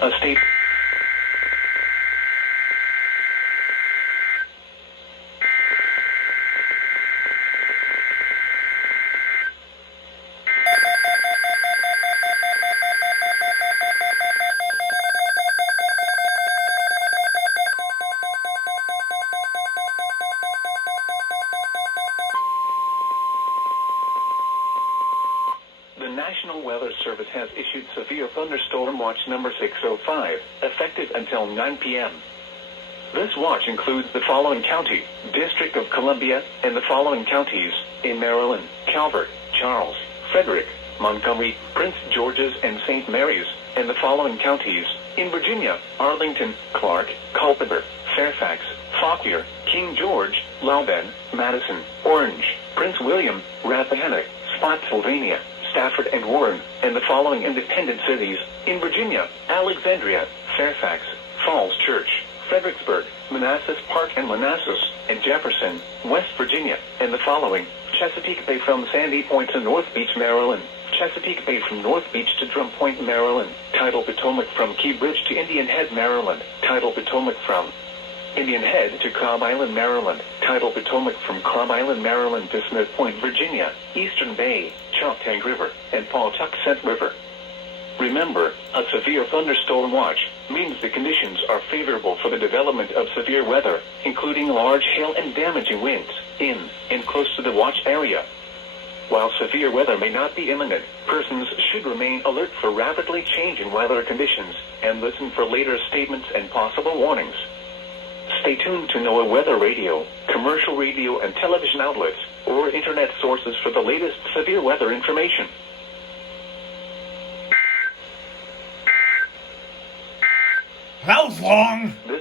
a state. The National Weather Service has issued Severe Thunderstorm Watch number 605, effective until 9 p.m. This watch includes the following county, District of Columbia, and the following counties, in Maryland, Calvert, Charles, Frederick, Montgomery, Prince George's, and St. Mary's, and the following counties, in Virginia, Arlington, Clark, Culpeper, Fairfax, Fauquier, King George, Loudoun, Madison, Orange, Prince William, Rappahannock, Spotsylvania, Stafford and Warren, and the following independent cities, in Virginia, Alexandria, Fairfax, Falls Church, Fredericksburg, Manassas Park and Manassas, and Jefferson, West Virginia, and the following, Chesapeake Bay from Sandy Point to North Beach, Maryland, Chesapeake Bay from North Beach to Drum Point, Maryland, Tidal Potomac from Key Bridge to Indian Head, Maryland, Tidal Potomac from Indian Head to Cobb Island, Maryland, Tidal Potomac from Cobb Island, Maryland to Smith Point, Virginia, Eastern Bay, Choptank River, and Pawtuxet River. Remember, a severe thunderstorm watch means the conditions are favorable for the development of severe weather, including large hail and damaging winds, in and close to the watch area. While severe weather may not be imminent, persons should remain alert for rapidly changing weather conditions and listen for later statements and possible warnings. Stay tuned to NOAA Weather Radio, commercial radio and television outlets, or internet sources for the latest severe weather information. How long? This